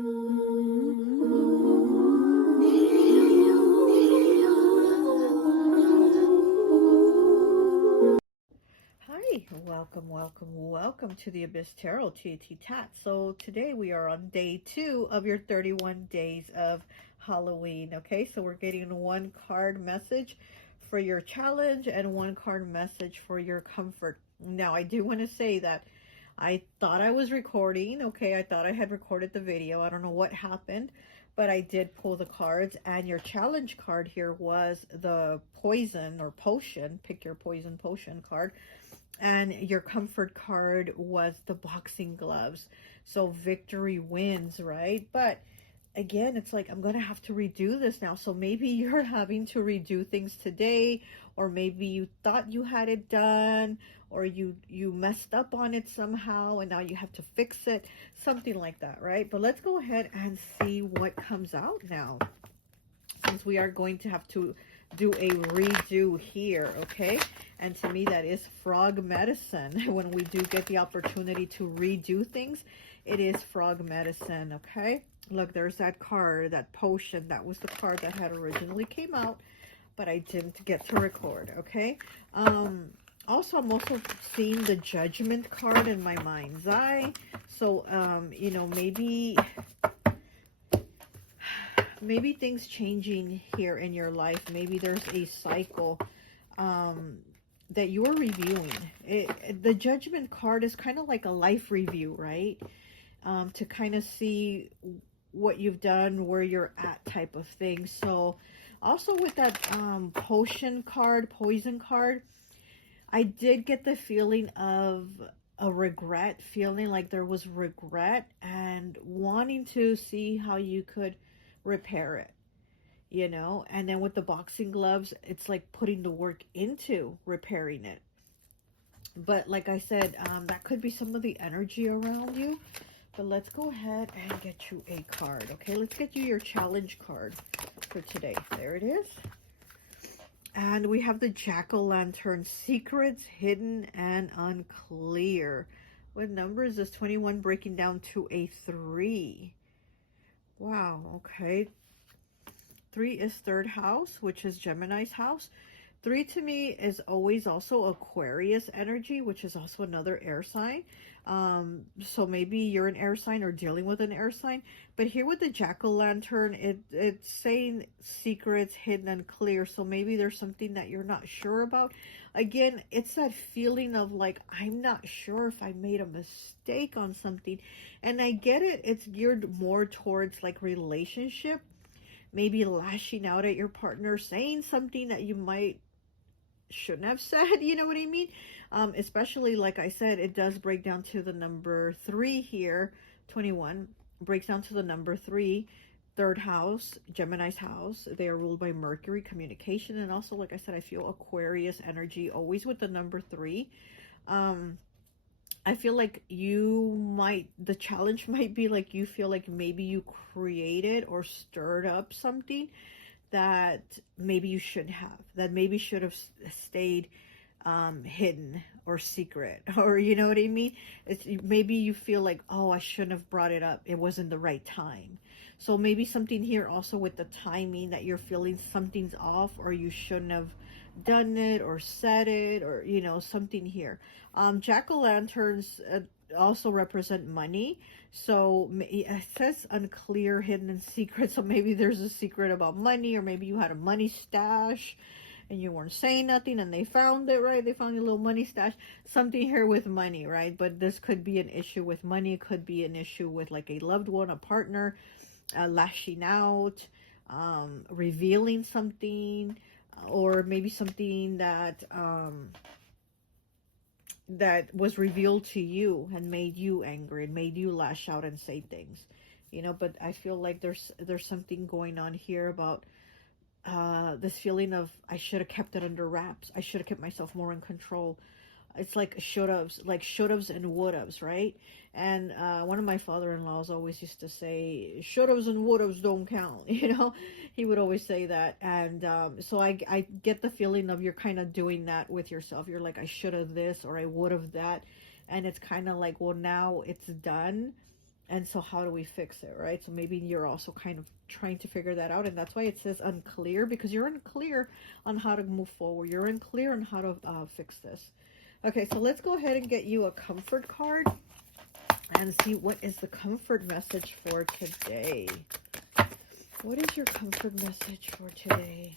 Hi, welcome to the Abyss Tarot T.A.T. So today we are on day 2 of your 31 days of Halloween. Okay, so we're getting one card message for your challenge and one card message for your comfort. Now, I do want to say that I thought I was recording. Okay, I thought I had recorded the video. I don't know what happened, but I did pull the cards, and your challenge card here was the poison or potion. Pick your poison potion card. And your comfort card was the boxing gloves. So victory wins, right? But again, it's like, I'm going to have to redo this now. So maybe you're having to redo things today, or maybe you thought you had it done, or you messed up on it somehow and now you have to fix it, something like that, right? But let's go ahead and see what comes out now, since we are going to have to do a redo here, okay? And to me, that is frog medicine. When we do get the opportunity to redo things, it is frog medicine, okay? Look, there's that card, that potion. That was the card that had originally came out, but I didn't get to record, okay? Also, I'm also seeing the judgment card in my mind's eye. So, you know, maybe things changing here in your life. Maybe there's a cycle that you're reviewing. The judgment card is kind of like a life review, right? To kind of see what you've done, where you're at, type of thing. So also with that potion card, poison card, I did get the feeling of a regret, feeling like there was regret and wanting to see how you could repair it, you know. And then with the boxing gloves, it's like putting the work into repairing it. But like I said, that could be some of the energy around you. But let's go ahead and get you a card, okay? Let's get you your challenge card for today. There it is. And we have the jack-o'-lantern, secrets hidden and unclear. What number is this? 21, breaking down to a 3. Wow, okay. 3 is third house, which is Gemini's house. 3 to me is always also Aquarius energy, which is also another air sign. So maybe you're an air sign or dealing with an air sign. But here with the jack-o'-lantern, it's saying secrets hidden and clear. So maybe there's something that you're not sure about. Again, it's that feeling of like, I'm not sure if I made a mistake on something. And I get it. It's geared more towards like relationship. Maybe lashing out at your partner, saying something that you shouldn't have said, you know what I mean? Especially, like I said, it does break down to the number 3 here. 21 breaks down to the number 3, third house, Gemini's house. They are ruled by Mercury, communication, and also, like I said, I feel Aquarius energy, always with the number 3. I feel like the challenge might be like you feel like maybe you created or stirred up something that maybe you shouldn't have, that maybe should have stayed hidden or secret, or you know what I mean? It's maybe you feel like, oh, I shouldn't have brought it up. It wasn't the right time. So maybe something here also with the timing, that you're feeling something's off, or you shouldn't have done it or said it, or you know, something here. Jack-o'-lanterns also represent money. So it says unclear, hidden, and secret. So maybe there's a secret about money, or maybe you had a money stash and you weren't saying nothing and they found it, right? They found your little money stash. Something here with money, right? But this could be an issue with money. It could be an issue with like a loved one, a partner, lashing out, revealing something, or maybe something that that was revealed to you and made you angry and made you lash out and say things, you know. But I feel like there's something going on here about this feeling of, I should have kept it under wraps. I should have kept myself more in control. It's like should-haves and would-haves, right? And one of my father-in-laws always used to say, should-haves and would-haves don't count, you know? He would always say that. And so I get the feeling of you're kind of doing that with yourself. You're like, I should have this, or I would have that. And it's kind of like, well, now it's done. And so how do we fix it, right? So maybe you're also kind of trying to figure that out. And that's why it says unclear, because you're unclear on how to move forward. You're unclear on how to fix this. Okay, so let's go ahead and get you a comfort card and see what is the comfort message for today. What is your comfort message for today?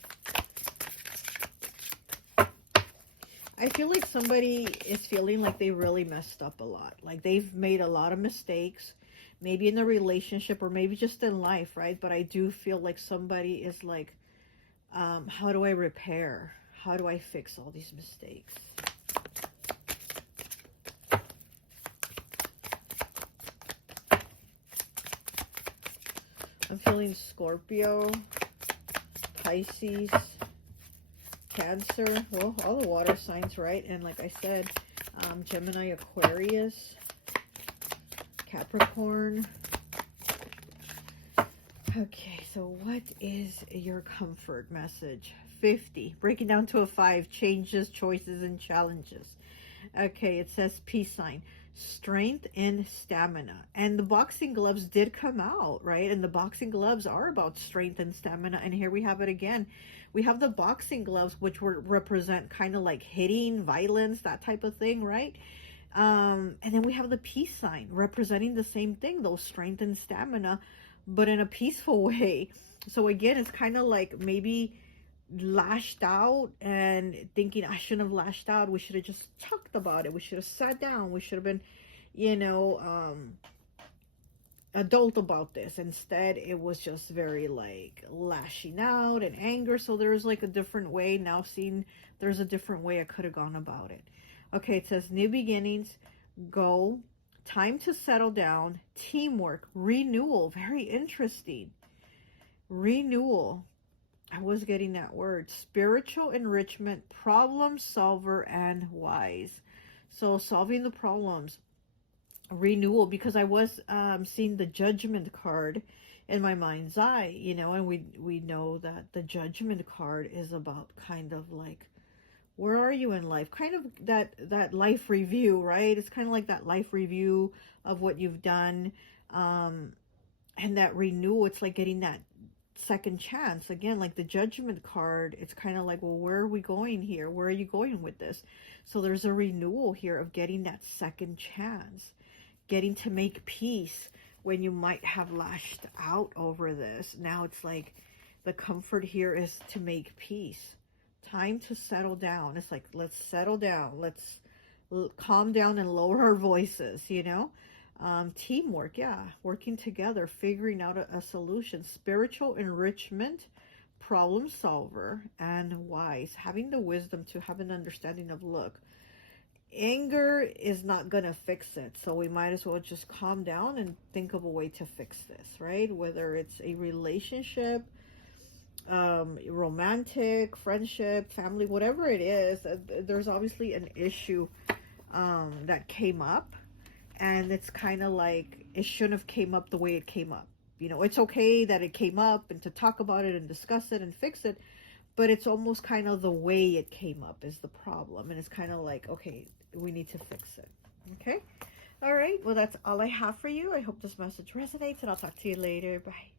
I feel like somebody is feeling like they really messed up a lot. Like they've made a lot of mistakes. Maybe in a relationship or maybe just in life, right? But I do feel like somebody is like, how do I repair? How do I fix all these mistakes? I'm feeling Scorpio, Pisces, Cancer. Well, all the water signs, right? And like I said, Gemini, Aquarius, Capricorn. Okay, so what is your comfort message? 50. Breaking down to a 5. Changes, choices, and challenges. Okay, it says peace sign. Strength and stamina. And the boxing gloves did come out, right? And the boxing gloves are about strength and stamina. And here we have it again. We have the boxing gloves, which represent kind of like hitting, violence, that type of thing, right? And then we have the peace sign representing the same thing, those strength and stamina, but in a peaceful way. So again, it's kind of like maybe lashed out and thinking, I shouldn't have lashed out. We should have just talked about it. We should have sat down. We should have been, you know, adult about this. Instead, it was just very like lashing out and anger. So there's like a different way. Now seeing there's a different way I could have gone about it. Okay, it says new beginnings, go, time to settle down, teamwork, renewal. Very interesting. Renewal. I was getting that word. Spiritual enrichment, problem solver, and wise. So solving the problems. Renewal, because I was seeing the judgment card in my mind's eye, you know, and we know that the judgment card is about kind of like, where are you in life? Kind of that life review, right? It's kind of like that life review of what you've done. And that renewal, it's like getting that second chance. Again, like the judgment card, it's kind of like, well, where are we going here? Where are you going with this? So there's a renewal here of getting that second chance, getting to make peace when you might have lashed out over this. Now it's like the comfort here is to make peace. Time to settle down. It's like, let's settle down. Let's calm down and lower our voices, you know? Teamwork, yeah. Working together, figuring out a solution. Spiritual enrichment, problem solver, and wise. Having the wisdom to have an understanding of, look, anger is not going to fix it. So we might as well just calm down and think of a way to fix this, right? Whether it's a relationship, romantic, friendship, family, whatever it is, there's obviously an issue that came up, and it's kind of like it shouldn't have came up the way it came up. You know, it's okay that it came up and to talk about it and discuss it and fix it, but it's almost kind of the way it came up is the problem. And it's kind of like, okay, we need to fix it. Okay. All right. Well, that's all I have for you. I hope this message resonates, and I'll talk to you later. Bye.